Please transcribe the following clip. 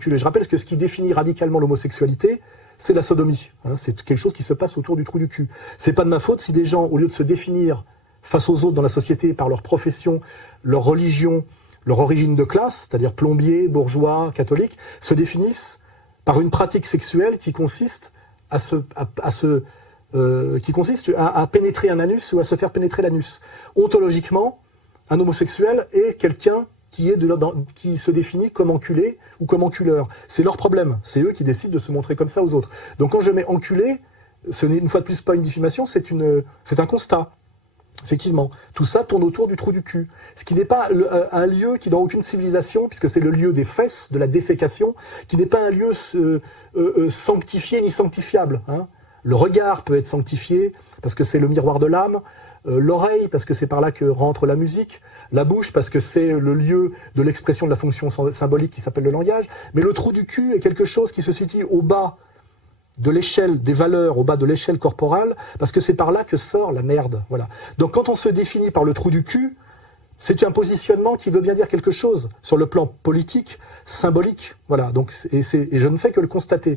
Je rappelle que ce qui définit radicalement l'homosexualité, c'est la sodomie. Hein, c'est quelque chose qui se passe autour du trou du cul. C'est pas de ma faute si des gens, au lieu de se définir face aux autres dans la société par leur profession, leur religion, leur origine de classe, c'est-à-dire plombier, bourgeois, catholique, se définissent par une pratique sexuelle qui consiste à pénétrer un anus ou à se faire pénétrer l'anus. Ontologiquement, un homosexuel est quelqu'un qui se définit comme enculé ou comme enculeur. C'est leur problème. C'est eux qui décident de se montrer comme ça aux autres. Donc quand je mets enculé, ce n'est une fois de plus pas une diffamation, c'est un constat. Effectivement, tout ça tourne autour du trou du cul. Ce qui n'est pas un lieu qui, dans aucune civilisation, puisque c'est le lieu des fesses, de la défécation, qui n'est pas un lieu sanctifié ni sanctifiable. Hein. Le regard peut être sanctifié, parce que c'est le miroir de l'âme. L'oreille, parce que c'est par là que rentre la musique. La bouche, parce que c'est le lieu de l'expression de la fonction symbolique qui s'appelle le langage. Mais le trou du cul est quelque chose qui se situe au bas de l'échelle des valeurs, au bas de l'échelle corporelle, parce que c'est par là que sort la merde. Voilà. Donc quand on se définit par le trou du cul, c'est un positionnement qui veut bien dire quelque chose sur le plan politique, symbolique. Voilà. Donc, et je ne fais que le constater.